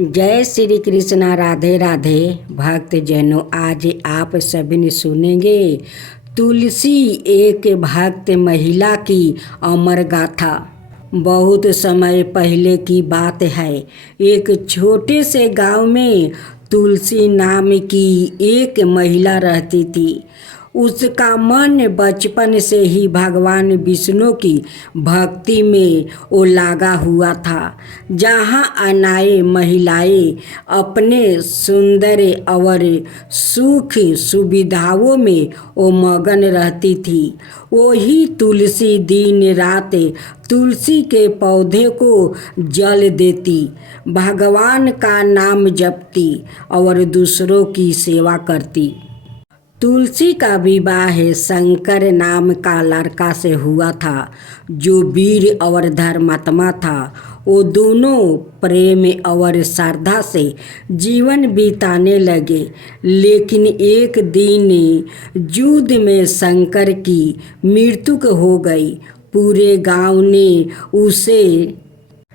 जय श्री कृष्णा। राधे राधे भक्त जनों, आज आप सभी ने सुनेंगे तुलसी एक भक्त महिला की अमर गाथा। बहुत समय पहले की बात है। एक छोटे से गांव में तुलसी नाम की एक महिला रहती थी। उसका मन बचपन से ही भगवान विष्णु की भक्ति में वो लगा हुआ था। जहाँ अनाए महिलाएं अपने सुंदर और सुख सुविधाओं में वो मगन रहती थी, वही तुलसी दिन रात तुलसी के पौधे को जल देती, भगवान का नाम जपती और दूसरों की सेवा करती। तुलसी का विवाह शंकर नाम का लड़का से हुआ था, जो वीर और धर्मात्मा था। वो दोनों प्रेम और श्रद्धा से जीवन बिताने लगे। लेकिन एक दिन युद्ध में शंकर की मृत्यु हो गई। पूरे गांव ने उसे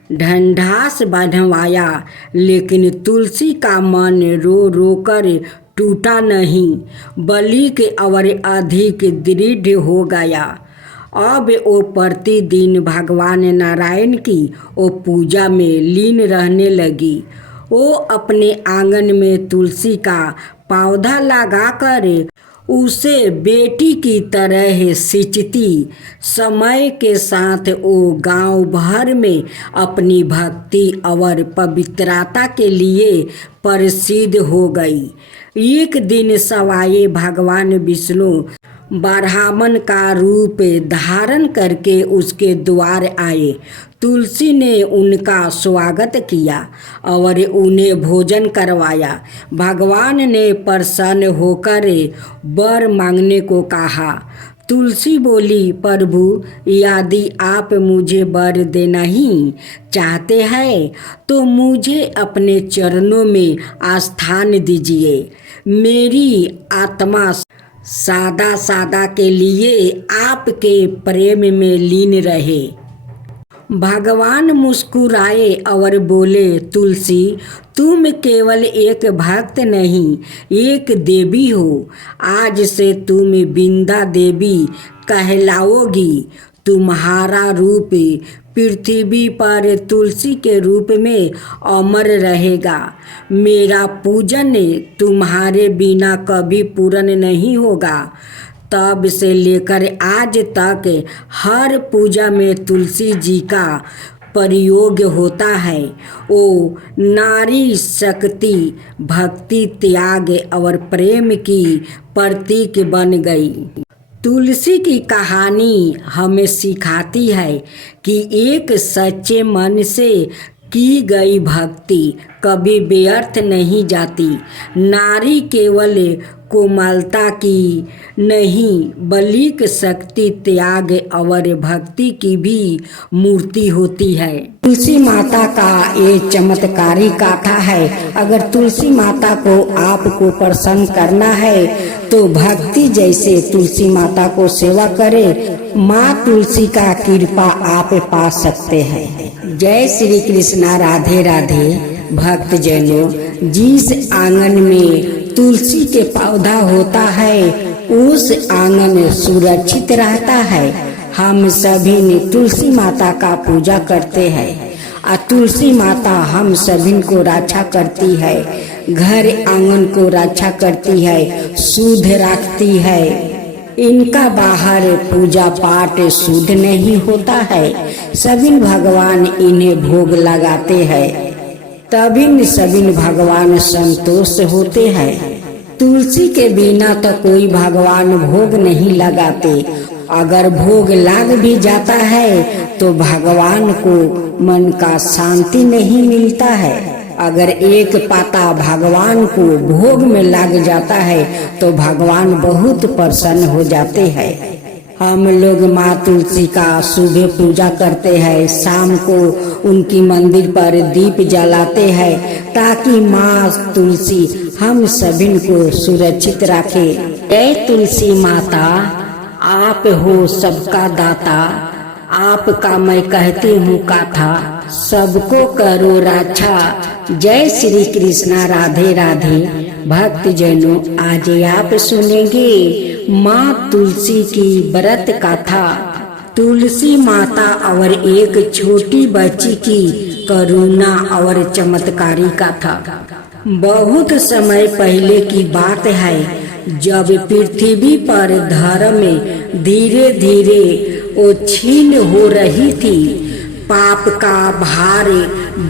ढंढास बंधवाया, लेकिन तुलसी का मन रो रो कर टूटा नहीं, बल्कि और अधिक दृढ़ हो गया। अब वो प्रतिदिन भगवान नारायण की वो पूजा में लीन रहने लगी। वो अपने आंगन में तुलसी का पौधा लगाकर उसे बेटी की तरह सींचती। समय के साथ वो गांव भर में अपनी भक्ति और पवित्रता के लिए प्रसिद्ध हो गई। एक दिन सवाए भगवान विष्णु ब्राह्मण का रूप धारण करके उसके द्वार आए। तुलसी ने उनका स्वागत किया और उन्हें भोजन करवाया। भगवान ने प्रसन्न होकर वर मांगने को कहा। तुलसी बोली, प्रभु, यदि आप मुझे वर देना ही चाहते हैं तो मुझे अपने चरणों में स्थान दीजिए। मेरी आत्मा सदा के लिए आपके प्रेम में लीन रहे। भगवान मुस्कुराए और बोले, तुलसी, तुम केवल एक भक्त नहीं, एक देवी हो। आज से तुम बिंदा देवी कहलाओगी। तुम्हारा रूप पृथ्वी पर तुलसी के रूप में अमर रहेगा। मेरा पूजन तुम्हारे बिना कभी पूर्ण नहीं होगा। तब से लेकर आज तक हर पूजा में तुलसी जी का प्रयोग होता है। वो नारी शक्ति, भक्ति, त्याग और प्रेम की प्रतीक बन गई। तुलसी की कहानी हमें सिखाती है कि एक सच्चे मन से की गई भक्ति कभी व्यर्थ नहीं जाती। नारी केवल कोमलता की नहीं, बल्कि शक्ति, त्याग और भक्ति की भी मूर्ति होती है। तुलसी माता का ये चमत्कारी गाथा है। अगर तुलसी माता को आपको प्रसन्न करना है तो भक्ति जैसे तुलसी माता को सेवा करें। माँ तुलसी का कृपा आप पा सकते हैं। जय श्री कृष्णा। राधे राधे भक्त जनों, जिस आंगन में तुलसी के पौधा होता है उस आंगन सुरक्षित रहता है। हम सभी ने तुलसी माता का पूजा करते हैं और तुलसी माता हम सभी को रक्षा करती है, घर आंगन को रक्षा करती है, शुद्ध रखती है। इनका बाहर पूजा पाठ शुद्ध नहीं होता है। सभी भगवान इन्हें भोग लगाते हैं, तभी सभी भगवान संतोष होते हैं। तुलसी के बिना तो कोई भगवान भोग नहीं लगाते। अगर भोग लग भी जाता है तो भगवान को मन का शांति नहीं मिलता है। अगर एक पाता भगवान को भोग में लग जाता है तो भगवान बहुत प्रसन्न हो जाते हैं। हम लोग माँ तुलसी का सुबह पूजा करते हैं, शाम को उनकी मंदिर पर दीप जलाते हैं ताकि माँ तुलसी हम सभी को सुरक्षित रखे। जय तुलसी माता, आप हो सबका दाता। आपका मैं कहती हूँ गाथा, सबको करो रक्षा। जय श्री कृष्णा, राधे राधे। भक्त जनों, आज आप सुनेंगे माँ तुलसी की व्रत कथा। तुलसी माता और एक छोटी बच्ची की करुणा और चमत्कारी कथा। बहुत समय पहले की बात है, जब पृथ्वी पर धर्म में धीरे धीरे क्षीण हो रही थी। पाप का भार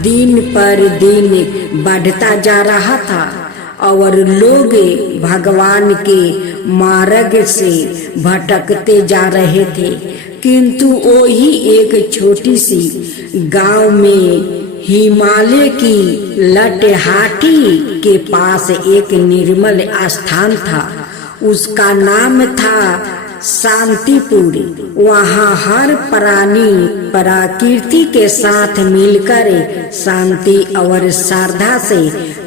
दिन पर दिन बढ़ता जा रहा था और लोग भगवान के मार्ग से भटकते जा रहे थे। किंतु वही एक छोटी सी गांव में हिमालय की लटहाटी के पास एक निर्मल स्थान था। उसका नाम था शांतिपुर। वहाँ हर प्राणी प्रकृति के साथ मिलकर शांति और श्रद्धा से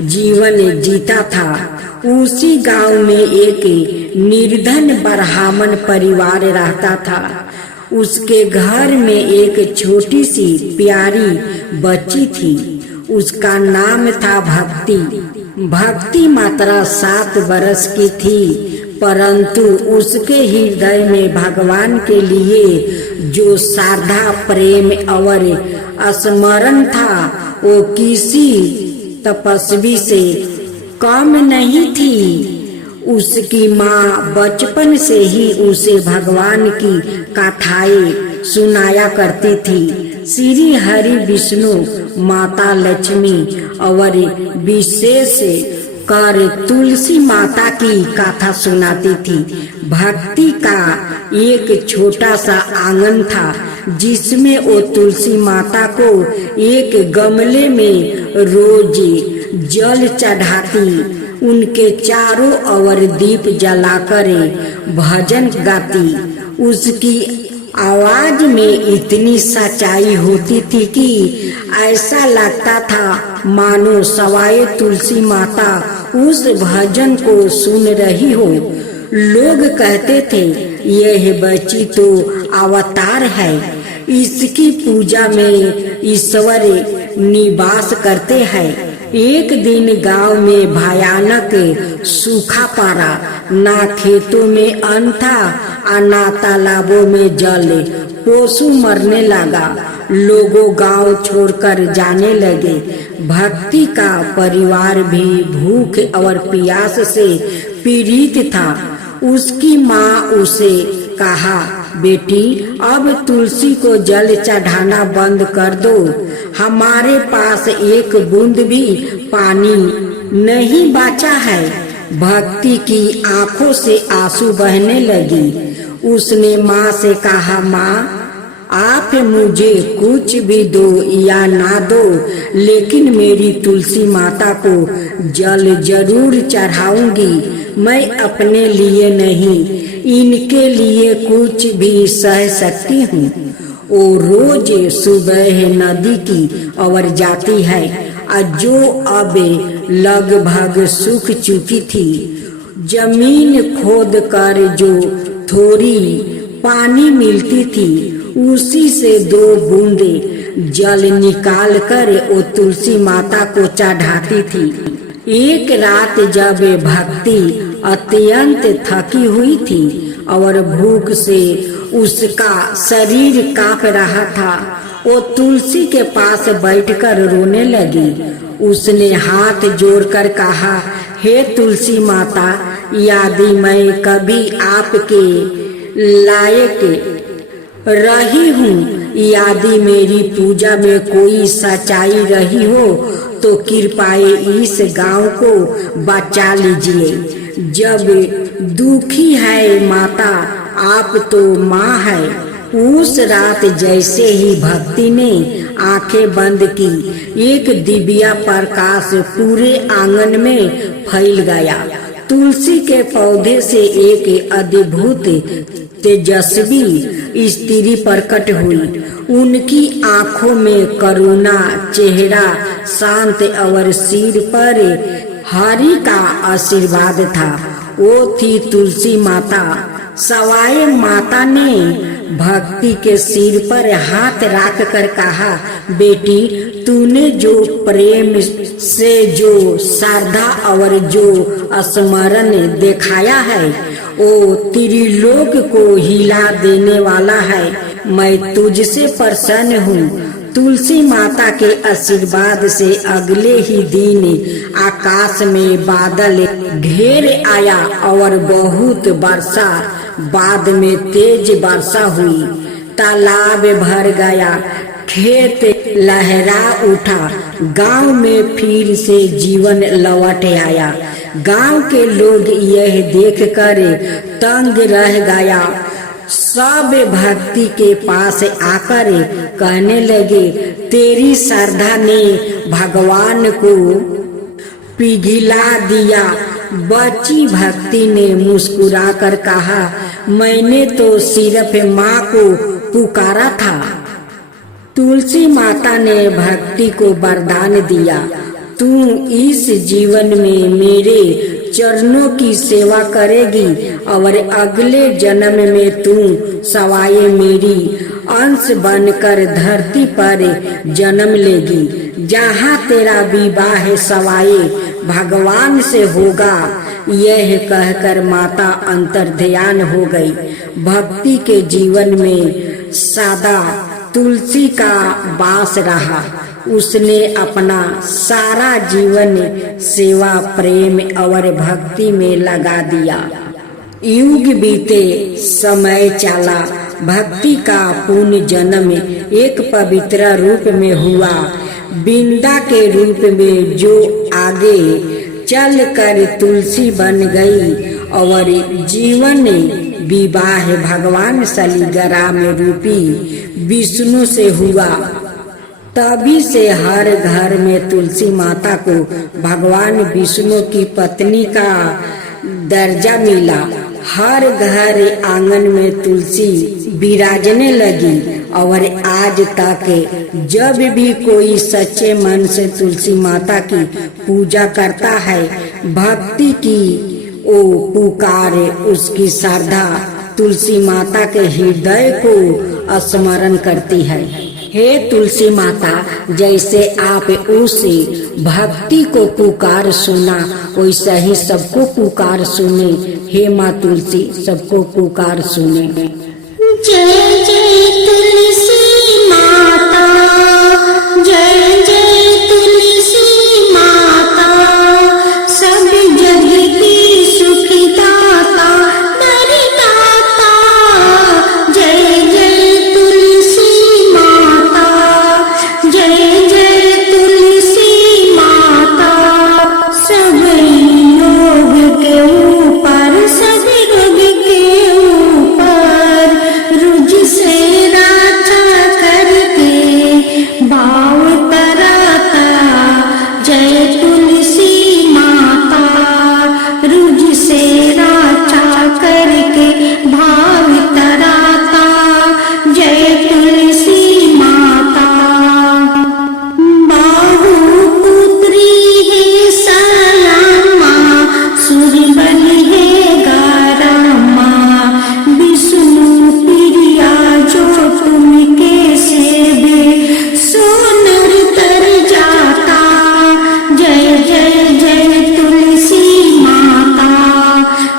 जीवन जीता था। उसी गांव में एक निर्धन ब्राह्मण परिवार रहता था। उसके घर में एक छोटी सी प्यारी बच्ची थी। उसका नाम था भक्ति। भक्ति मात्र 7 वर्ष की थी, परंतु उसके हृदय में भगवान के लिए जो श्रद्धा, प्रेम और स्मरण था, वो किसी तपस्वी से कम नहीं थी। उसकी माँ बचपन से ही उसे भगवान की कथाएं सुनाया करती थी। श्री हरि, विष्णु, माता लक्ष्मी और विशेष कर तुलसी माता की कथा सुनाती थी। भक्ति का एक छोटा सा आंगन था, जिसमें वो तुलसी माता को एक गमले में रोज जल चढ़ाती। उनके चारों ओर दीप जलाकर भजन गाती। उसकी आवाज में इतनी सच्चाई होती थी कि ऐसा लगता था मानो सवाए तुलसी माता उस भजन को सुन रही हो। लोग कहते थे, यह बच्ची तो अवतार है, इसकी पूजा में ईश्वर निवास करते हैं। एक दिन गांव में भयानक सूखा पड़ा। ना खेतों में अन्न था, ना तालाबों में जल। पशु मरने लगा। लोगों गांव छोड़कर जाने लगे। भक्ति का परिवार भी भूख और प्यास से पीड़ित था। उसकी माँ उसे कहा, बेटी, अब तुलसी को जल चढ़ाना बंद कर दो। हमारे पास एक बूंद भी पानी नहीं बचा है। भक्ति की आंखों से आंसू बहने लगी। उसने माँ से कहा, माँ, आप मुझे कुछ भी दो या ना दो, लेकिन मेरी तुलसी माता को जल जरूर चढ़ाऊंगी। मैं अपने लिए नहीं, इनके लिए कुछ भी सह सकती हूँ। वो रोज सुबह नदी की ओर जाती है, जो अब लगभग सूख चुकी थी। जमीन खोद कर जो थोड़ी पानी मिलती थी, उसी से 2 बूंदे जल निकाल कर वो तुलसी माता को चढ़ाती थी। एक रात जब भक्ति अत्यंत थकी हुई थी और भूख से उसका शरीर कांप रहा था, वो तुलसी के पास बैठकर रोने लगी। उसने हाथ जोड़कर कहा, हे तुलसी माता, यदि मैं कभी आपके लायक रही हूँ, यदि मेरी पूजा में कोई सच्चाई रही हो, तो कृपया इस गांव को बचा लीजिए। जब दुखी है माता, आप तो माँ है। उस रात जैसे ही भक्ति ने आंखें बंद की, एक दिव्या प्रकाश पूरे आंगन में फैल गया। तुलसी के पौधे से एक अद्भुत तेजस्वी स्त्री प्रकट हुई। उनकी आंखों में करुणा, चेहरा शांत और सिर पर हरि का आशीर्वाद था। वो थी तुलसी माता। सवाई माता ने भक्ति के सिर पर हाथ रख कर कहा, बेटी तूने जो प्रेम से जो श्रद्धा और जो स्मरण दिखाया है वो त्रिलोक को हिला देने वाला है। मैं तुझसे प्रसन्न हूँ। तुलसी माता के आशीर्वाद से अगले ही दिन आकाश में बादल घेर आया और बहुत वर्षा, बाद में तेज वर्षा हुई, तालाब भर गया, खेत लहरा उठा, गांव में फिर से जीवन लौट आया। गांव के लोग यह देखकर तंग रह गया। सब भक्ति के पास आकर कहने लगे, तेरी श्रद्धा ने भगवान को पिघला दिया। बच्ची भक्ति ने मुस्कुराकर कहा, मैंने तो सिर्फ माँ को पुकारा था। तुलसी माता ने भक्ति को वरदान दिया, तू इस जीवन में मेरे चरणों की सेवा करेगी और अगले जन्म में तू सवाए मेरी अंश बनकर धरती पर जन्म लेगी। जहाँ तेरा विवाह सवाए भगवान से होगा। यह कहकर माता अंतर्ध्यान हो गई। भक्ति के जीवन में सदा तुलसी का वास रहा। उसने अपना सारा जीवन सेवा, प्रेम और भक्ति में लगा दिया। युग बीते, समय चला, भक्ति का पुण्य जन्म एक पवित्र रूप में हुआ। बिंदा के रूप में जो आगे चल कर तुलसी बन गई और जीवन विवाह भगवान शालिग्राम रूपी विष्णु से हुआ। तभी से हर घर में तुलसी माता को भगवान विष्णु की पत्नी का दर्जा मिला। हर घर आंगन में तुलसी विराजने लगी और आज तक जब भी कोई सच्चे मन से तुलसी माता की पूजा करता है, भक्ति की ओ पुकार, उसकी श्रद्धा तुलसी माता के हृदय को स्मरण करती है। हे तुलसी माता, जैसे आप उस भक्ति को पुकार सुना, वैसा ही सबको पुकार सुने। हे माँ तुलसी, सबको पुकार सुने। जय जय तुलसी माता, जय जय तुलसी माता, सब जग की सुखदाता दरिदाता। जय जय तुलसी माता, जय जय तुलसी माता, सब योग के ऊपर, सब रोग के ऊपर रुझ से राजा करके भाव तराता। जय तुलसी माता, रुझ से राजा करके भाव तराता। जय तुलसी माता, बाहु पुत्री है सयामा, सुरबल है गारामा, विष्णु प्रिया जो तुमके सेवे, सोनर तर जाता। जय जय जय तुलसी माता,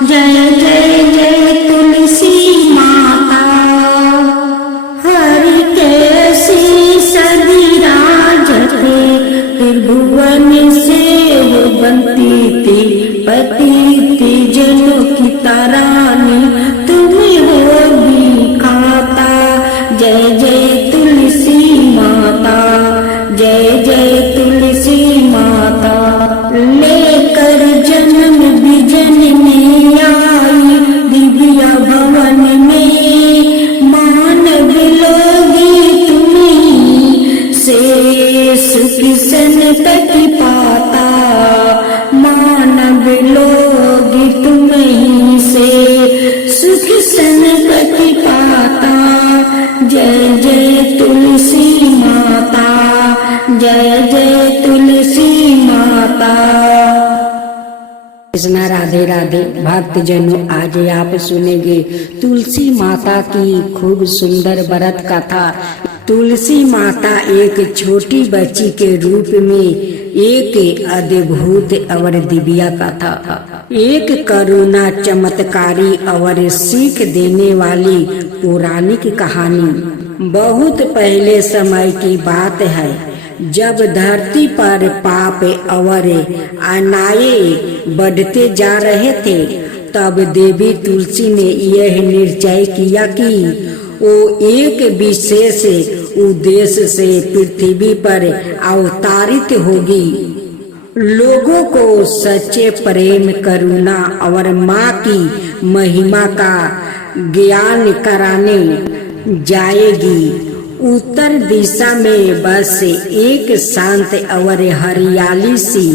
जय जय जय तुलसी माता। हरि कैसी सदी राजते, त्रिभुवन से वो बनती थी, पति थी जनों की तारानी, तुम हो भी खाता। जय जय तुलसी माता, जय जय तुलसी माता। लेकर जन्म विजन में आई दिव्या भवन में, मानव लोगी तुम्हीं से सुख संतति पाता। मानव लोगी तुम्हीं से सुख संतति पाता। जय जय तुलसी माता, जय जय तुलसी माता। कृष्णा राधे। राधे राधे। भक्तजनों आज आप सुनेंगे तुलसी माता की खूब सुंदर व्रत कथा। तुलसी माता एक छोटी बच्ची के रूप में एक अद्भुत और दिव्या कथा, एक करुणा चमत्कारी और सीख देने वाली पौराणिक कहानी। बहुत पहले समय की बात है, जब धरती पर पाप और अन्याय बढ़ते जा रहे थे, तब देवी तुलसी ने यह निश्चय किया कि वो एक विशेष उद्देश्य से पृथ्वी पर अवतारित होगी। लोगों को सच्चे प्रेम, करुणा और माँ की महिमा का ज्ञान कराने जाएगी। उत्तर दिशा में बस एक शांत और हरियाली सी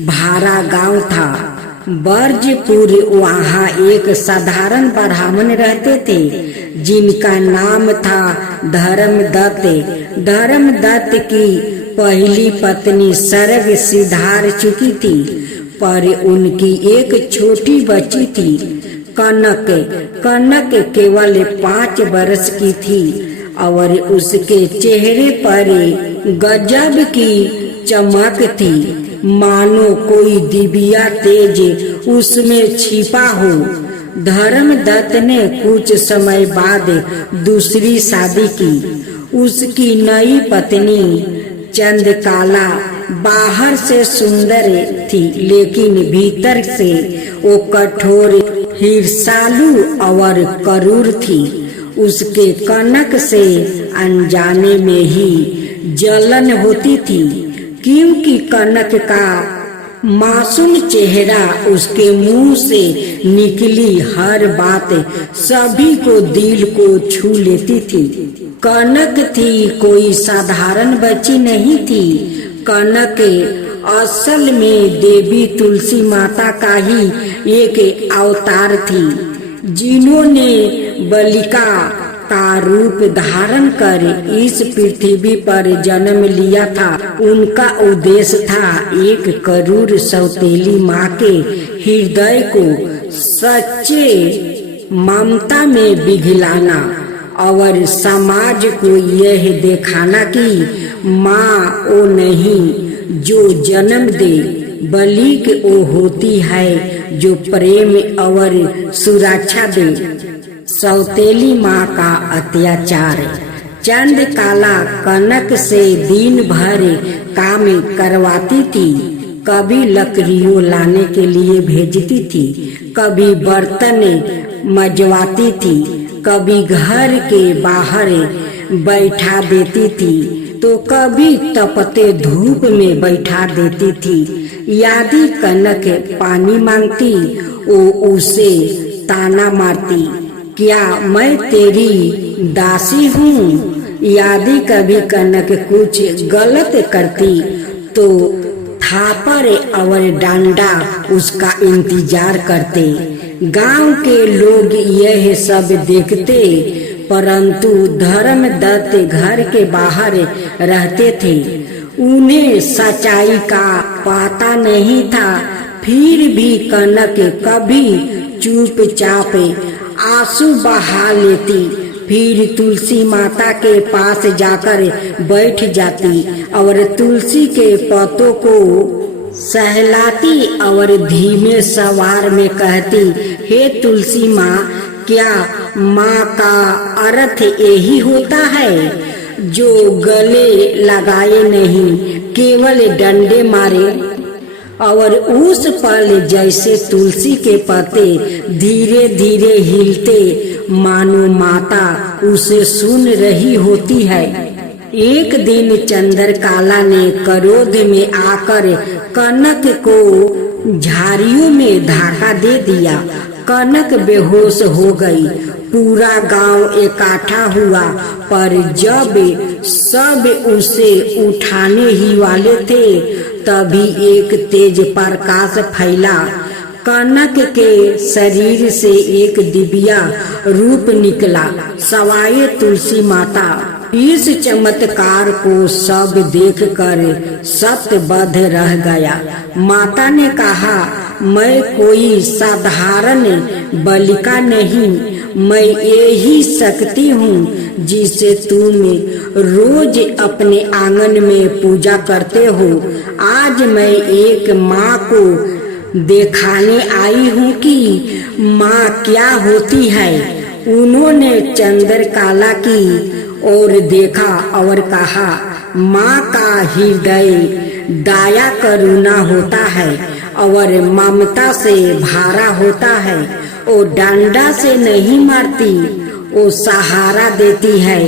भारा गांव था। बर्जपुर। वहाँ एक साधारण ब्राह्मण रहते थे, जिनका नाम था धर्मदत्त। धर्मदत्त की पहली पत्नी सर्ग सिधार चुकी थी, पर उनकी एक छोटी बच्ची थी, कनक। कनक केवल 5 वर्ष की थी और उसके चेहरे पर गजब की चमक थी, मानो कोई दिव्या तेज उसमें छिपा हो। धर्मदत्त ने कुछ समय बाद दूसरी शादी की। उसकी नई पत्नी चंद्रकला बाहर से सुंदर थी, लेकिन भीतर से वो कठोर, ईर्ष्यालु और क्रूर थी। उसके कनक से अनजाने में ही जलन होती थी, क्योंकि कनक का मासूम चेहरा, उसके मुंह से निकली हर बात सभी को दिल को छू लेती थी। कनक थी कोई साधारण बच्ची नहीं थी। कनक असल में देवी तुलसी माता का ही एक अवतार थी, जिन्होंने बालिका का रूप धारण कर इस पृथ्वी पर जन्म लिया था। उनका उद्देश्य था एक क्रूर सौतेली माँ के हृदय को सच्चे ममता में पिघलाना और समाज को यह दिखाना कि माँ वो नहीं जो जन्म दे, बल्कि वो होती है जो प्रेम और सुरक्षा दे। सौतेली माँ का अत्याचार। चंद्रकला कनक से दिन भर काम करवाती थी। कभी लकड़ियों लाने के लिए भेजती थी, कभी बर्तन मजवाती थी, कभी घर के बाहर बैठा देती थी, तो कभी तपते धूप में बैठा देती थी। यदि कनक पानी मांगती, वो उसे ताना मारती, क्या मैं तेरी दासी हूँ? यदि कभी कनक कुछ गलत करती तो थापर और डंडा उसका इंतजार करते। गांव के लोग यह सब देखते, परंतु धर्मदत्त घर के बाहर रहते थे। उन्हें सच्चाई का पता नहीं था। फिर भी कनक कभी चुपचाप आंसू बहा लेती, फिर तुलसी माता के पास जाकर बैठ जाती और तुलसी के पत्तों को सहलाती और धीमे सवार में कहती, हे तुलसी माँ, क्या माँ का अर्थ यही होता है जो गले लगाए नहीं, केवल डंडे मारे? और उस पल जैसे तुलसी के पत्ते धीरे धीरे हिलते, मानो माता उसे सुन रही होती है। एक दिन चंद्रकला ने क्रोध में आकर कनक को झाड़ियों में धक्का दे दिया। कनक बेहोश हो गई। पूरा गांव इकट्ठा हुआ, पर जब सब उसे उठाने ही वाले थे, तभी एक तेज प्रकाश फैला। कनक के शरीर से एक दिव्या रूप निकला, सवाए तुलसी माता। इस चमत्कार को सब देखकर सतबद्ध रह गया। माता ने कहा, मैं कोई साधारण बालिका नहीं, मैं यही शक्ति हूँ जिसे तुम रोज अपने आंगन में पूजा करते हो। आज मैं एक माँ को दिखाने आई हूँ कि माँ क्या होती है। उन्होंने चंद्रकला की ओर देखा और कहा, माँ का हृदय दया करुणा होता है और ममता से भरा होता है। वो डंडा से नहीं मारती, वो सहारा देती है।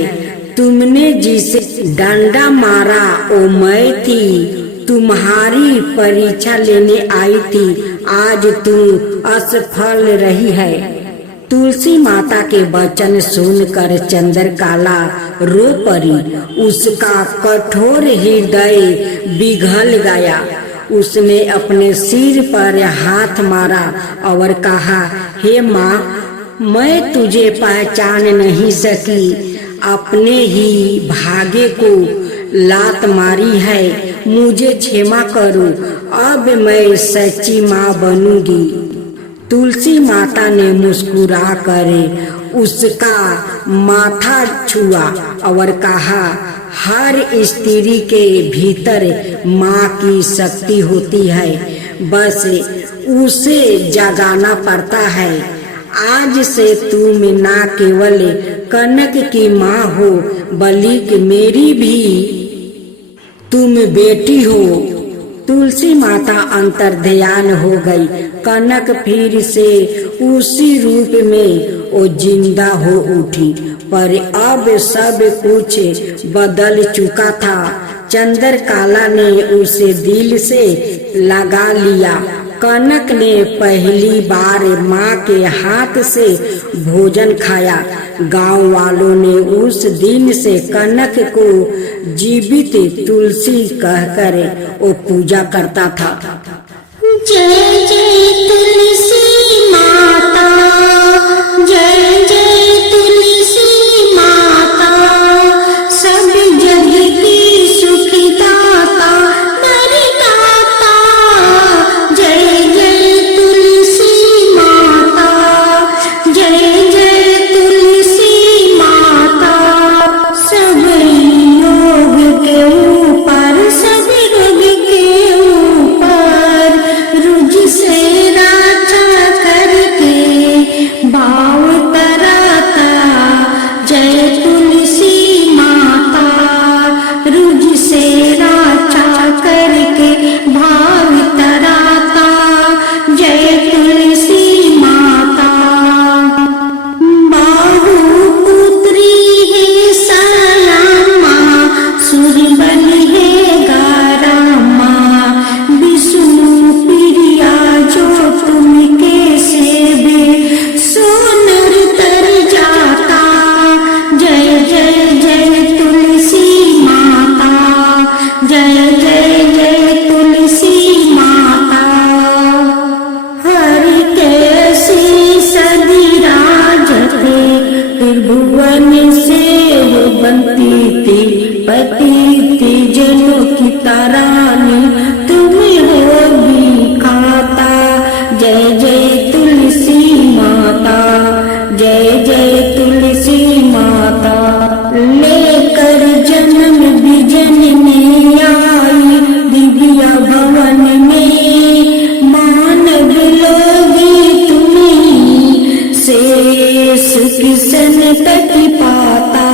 तुमने जिसे डंडा मारा वो मैं थी, तुम्हारी परीक्षा लेने आई थी। आज तुम असफल रही है। तुलसी माता के वचन सुनकर चंद्रकला रो पड़ी। उसका कठोर हृदय पिघल गया। उसने अपने सिर पर हाथ मारा और कहा, हे माँ, मैं तुझे पहचान नहीं सकी। अपने ही भाग्य को लात मारी है। मुझे क्षमा करो। अब मैं सच्ची माँ बनूंगी। तुलसी माता ने मुस्कुरा कर उसका माथा छुआ और कहा, हर स्त्री के भीतर माँ की शक्ति होती है, बस उसे जगाना पड़ता है। आज से तुम न केवल कनक की माँ हो, बल्कि मेरी भी तुम बेटी हो। तुलसी माता अंतर्ध्यान हो गई। कनक फिर से उसी रूप में वो जिंदा हो उठी, पर अब सब कुछ बदल चुका था। चंद्रकला ने उसे दिल से लगा लिया। कनक ने पहली बार माँ के हाथ से भोजन खाया। गांव वालों ने उस दिन से कनक को जीवित तुलसी कहकर वो पूजा करता था। जय जय तुलसी माता, जय जय तुलसी माता, सब जग की सुखदाता वरदाता। जय जय तुलसी माता, जय जय तुलसी माता, सब रोग के ऊपर, सब रोग के ऊपर रुझ से राजा करके भाव तराता। जय तुलसी माता, रुझ से राजा करके भाव तराता। जय तुलसी माता, बाहु पुत्री है सयामा, सुरबल है गारामा, विष्णु प्रिया जो तुमके सेवे सोनर तर जाता। जय जय जय तुलसी माता, जय जय जय तुलसी माता। हरि कैसी सदी राजते, त्रिभुवन से वो बनती थी। पति थी जनों की तारानी, तुम्हें हो भी खाता। जय जय तुलसी माता, जय जय तुलसी माता। लेकर जन्म बिजन में आई दिव्य भवन में, मानव लोगी तुम्हीं से सुख संतति पाता।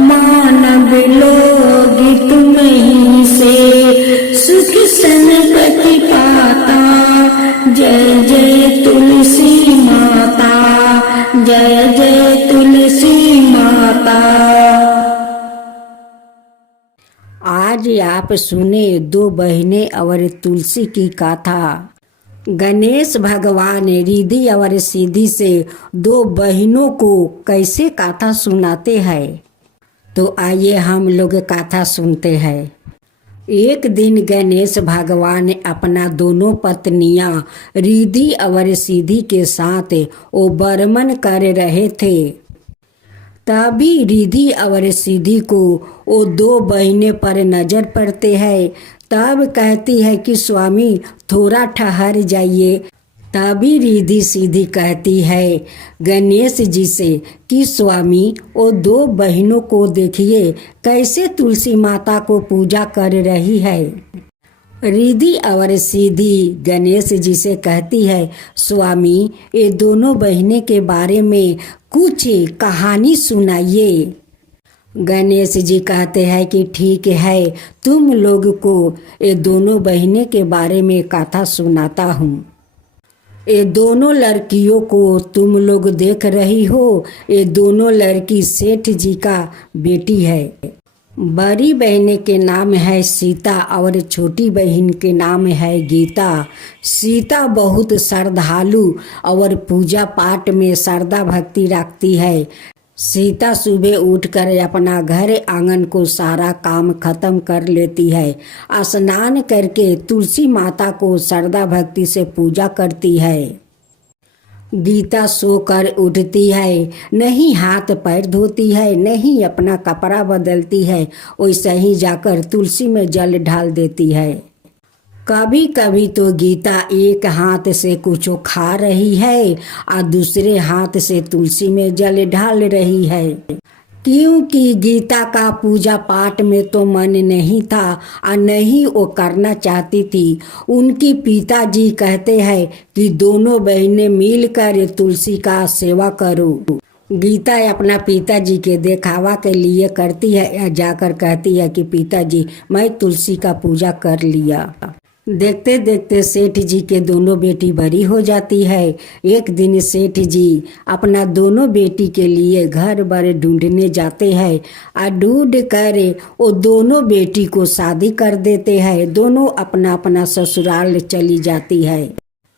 मानव लोगी तुम्हीं से सुख संतति पाता। जय जय तुलसी माता, जय जय तुलसी माता। आज आप सुने दो बहनें और तुलसी की कथा। गणेश भगवान रिद्धि और सिद्धि से दो बहनों को कैसे कथा सुनाते हैं, तो आइए हम लोग कथा सुनते हैं। एक दिन गणेश भगवान अपना दोनों पत्नियां रिद्धि और सिद्धि के साथ वो बर्मन कर रहे थे। तभी रिधि और सीधी को वो दो बहनें पर नजर पड़ते हैं। तब कहती है कि स्वामी थोड़ा ठहर जाइए। तभी रिधि सीधी कहती है गणेश जी से कि स्वामी वो दो बहनों को देखिए कैसे तुलसी माता को पूजा कर रही है। रिधि और सीधी गणेश जी से कहती है स्वामी ये दोनों बहनें के बारे में कुछ कहानी सुनाइए। गणेश जी कहते हैं कि ठीक है, तुम लोग को ये दोनों बहनें के बारे में कथा सुनाता हूँ। ये दोनों लड़कियों को तुम लोग देख रही हो, ये दोनों लड़की सेठ जी का बेटी है। बड़ी बहन के नाम है सीता और छोटी बहन के नाम है गीता। सीता बहुत श्रद्धालु और पूजा पाठ में श्रद्धा भक्ति रखती है। सीता सुबह उठकर अपना घर आंगन को सारा काम खत्म कर लेती है। स्नान करके तुलसी माता को श्रद्धा भक्ति से पूजा करती है। गीता सोकर उठती है, नहीं हाथ पैर धोती है, नहीं अपना कपड़ा बदलती है, वैसे ही जाकर तुलसी में जल ढाल देती है। कभी कभी तो गीता एक हाथ से कुछ खा रही है और दूसरे हाथ से तुलसी में जल ढाल रही है, क्योंकि गीता का पूजा पाठ में तो मन नहीं था और नहीं वो करना चाहती थी। उनकी पिताजी कहते हैं कि दोनों बहनें मिलकर तुलसी का सेवा करो। गीता अपना पिताजी के दिखावा के लिए करती है या जाकर कहती है कि पिताजी मैं तुलसी का पूजा कर लिया। देखते देखते सेठ जी के दोनों बेटी बड़ी हो जाती है। एक दिन सेठ जी अपना दोनों बेटी के लिए घर बार ढूंढने जाते हैं और ढूंढ कर वो दोनों बेटी को शादी कर देते हैं। दोनों अपना अपना ससुराल चली जाती है।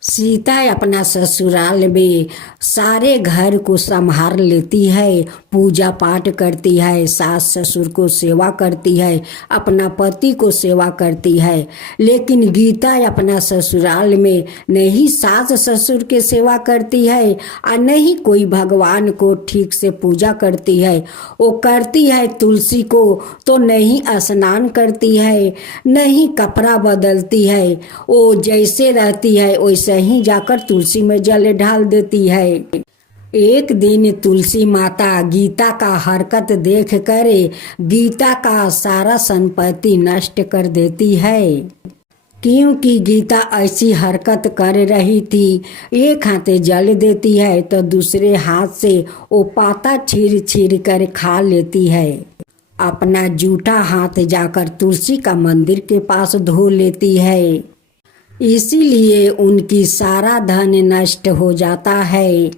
सीता अपना ससुराल में सारे घर को संभाल लेती है, पूजा पाठ करती है, सास ससुर को सेवा करती है, अपना पति को सेवा करती है। लेकिन गीता अपना ससुराल में नहीं सास ससुर के सेवा करती है और नहीं कोई भगवान को ठीक से पूजा करती है। वो करती है तुलसी को तो नहीं स्नान करती है, नहीं कपड़ा बदलती है। वो जैसे रहती है वैसे ही जाकर तुलसी में जल ढाल देती है। एक दिन तुलसी माता गीता का हरकत देख कर गीता का सारा संपत्ति नष्ट कर देती है, क्योंकि गीता ऐसी हरकत कर रही थी। एक हाथ जल देती है तो दूसरे हाथ से वो पाता छीर छीर कर खा लेती है। अपना जूठा हाथ जाकर तुलसी का मंदिर के पास धो लेती है। इसीलिए उनकी सारा धन नष्ट हो जाता है।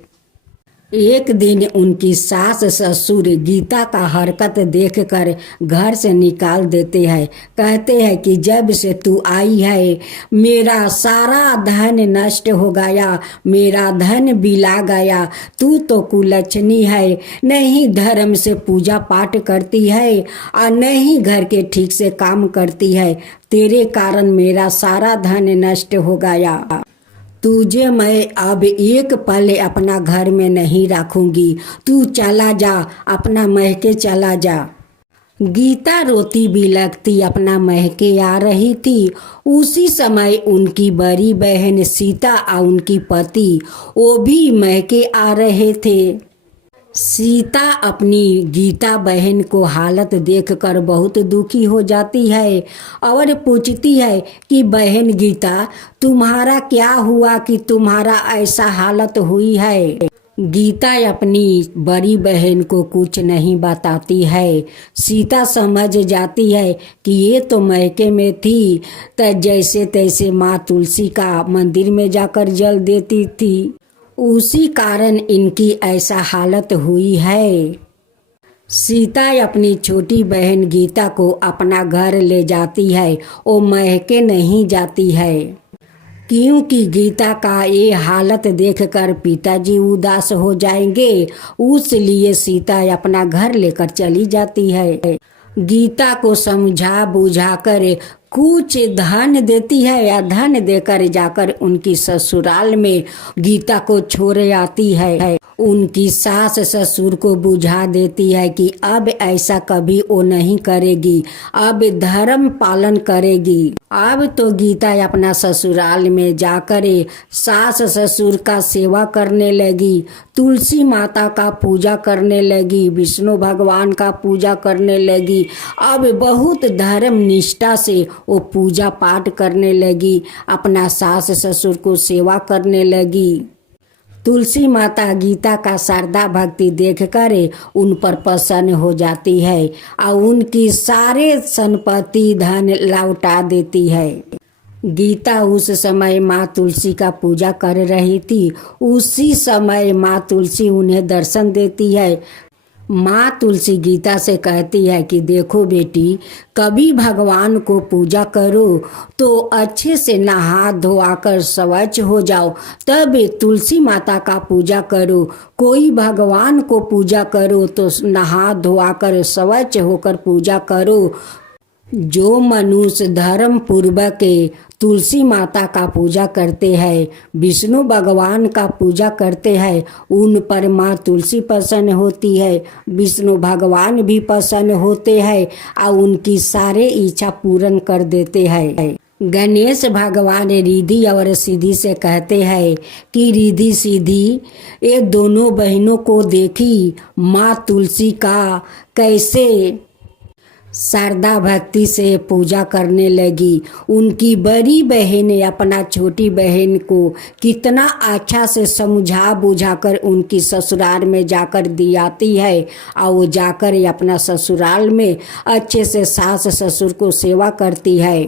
एक दिन उनकी सास ससुर गीता का हरकत देखकर घर से निकाल देते हैं। कहते हैं कि जब से तू आई है मेरा सारा धन नष्ट हो गया, मेरा धन बिला गया। तू तो कुलच्छनी है, नहीं धर्म से पूजा पाठ करती है और नहीं घर के ठीक से काम करती है। तेरे कारण मेरा सारा धन नष्ट हो गया। तुझे मैं अब एक पल अपना घर में नहीं रखूंगी। तू चला जा, अपना महके चला जा। गीता रोती बिलखती अपना महके आ रही थी। उसी समय उनकी बड़ी बहन सीता और उनकी पति वो भी महके आ रहे थे। सीता अपनी गीता बहन को हालत देखकर बहुत दुखी हो जाती है और पूछती है कि बहन गीता तुम्हारा क्या हुआ कि तुम्हारा ऐसा हालत हुई है। गीता अपनी बड़ी बहन को कुछ नहीं बताती है। सीता समझ जाती है कि ये तो मैके में थी तो जैसे तैसे माँ तुलसी का मंदिर में जाकर जल देती थी, उसी कारण इनकी ऐसा हालत हुई है। सीता अपनी छोटी बहन गीता को अपना घर ले जाती है। वो महके नहीं जाती है, क्योंकि गीता का ये हालत देखकर पिताजी उदास हो जाएंगे। उसलिए सीता अपना घर लेकर चली जाती है। गीता को समझा बुझाकर कुछ धन देती है या धन देकर जाकर उनकी ससुराल में गीता को छोड़ आती है। उनकी सास ससुर को बुझा देती है कि अब ऐसा कभी वो नहीं करेगी, अब धर्म पालन करेगी। अब तो गीता अपना ससुराल में जाकर सास ससुर का सेवा करने लगी, तुलसी माता का पूजा करने लगी, विष्णु भगवान का पूजा करने लगी। अब बहुत धर्म निष्ठा से वो पूजा पाठ करने लगी, अपना सास ससुर को सेवा करने लगी। तुलसी माता गीता का श्रद्धा भक्ति देखकर उन पर प्रसन्न हो जाती है और उनकी सारे संपत्ति धन लौटा देती है। गीता उस समय माँ तुलसी का पूजा कर रही थी। उसी समय माँ तुलसी उन्हें दर्शन देती है। माँ तुलसी गीता से कहती है कि देखो बेटी, कभी भगवान को पूजा करो तो अच्छे से नहा धोआकर स्वच्छ हो जाओ, तब तुलसी माता का पूजा करो। कोई भगवान को पूजा करो तो नहा धोआकर स्वच्छ होकर पूजा करो। जो मनुष्य धर्म पूर्वक तुलसी माता का पूजा करते हैं, विष्णु भगवान का पूजा करते हैं, उन पर माँ तुलसी प्रसन्न होती है, विष्णु भगवान भी प्रसन्न होते हैं और उनकी सारे इच्छा पूर्ण कर देते हैं। गणेश भगवान रिद्धि और सिद्धि से कहते हैं कि रिद्धि सिद्धि ये दोनों बहनों को देखी माँ तुलसी का कैसे श्रद्धा भक्ति से पूजा करने लगी। उनकी बड़ी बहन अपना छोटी बहन को कितना अच्छा से समझा बुझाकर उनकी ससुराल में जाकर दियाती है और वो जाकर अपना ससुराल में अच्छे से सास ससुर को सेवा करती है,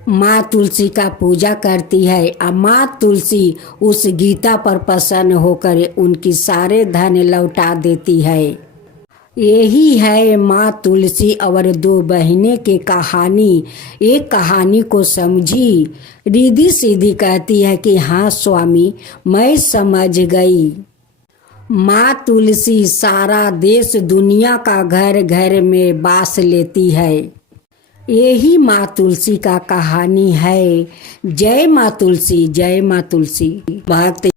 माँ तुलसी का पूजा करती है। और माँ तुलसी उस गीता पर प्रसन्न होकर उनकी सारे धन लौटा देती है। यही है माँ तुलसी और दो बहनें की कहानी। एक कहानी को समझी। रिद्धि सिद्धि कहती है कि हाँ स्वामी, मैं समझ गई। माँ तुलसी सारा देश दुनिया का घर घर में बास लेती है। यही माँ तुलसी का कहानी है। जय माँ तुलसी, जय माँ तुलसी। भक्त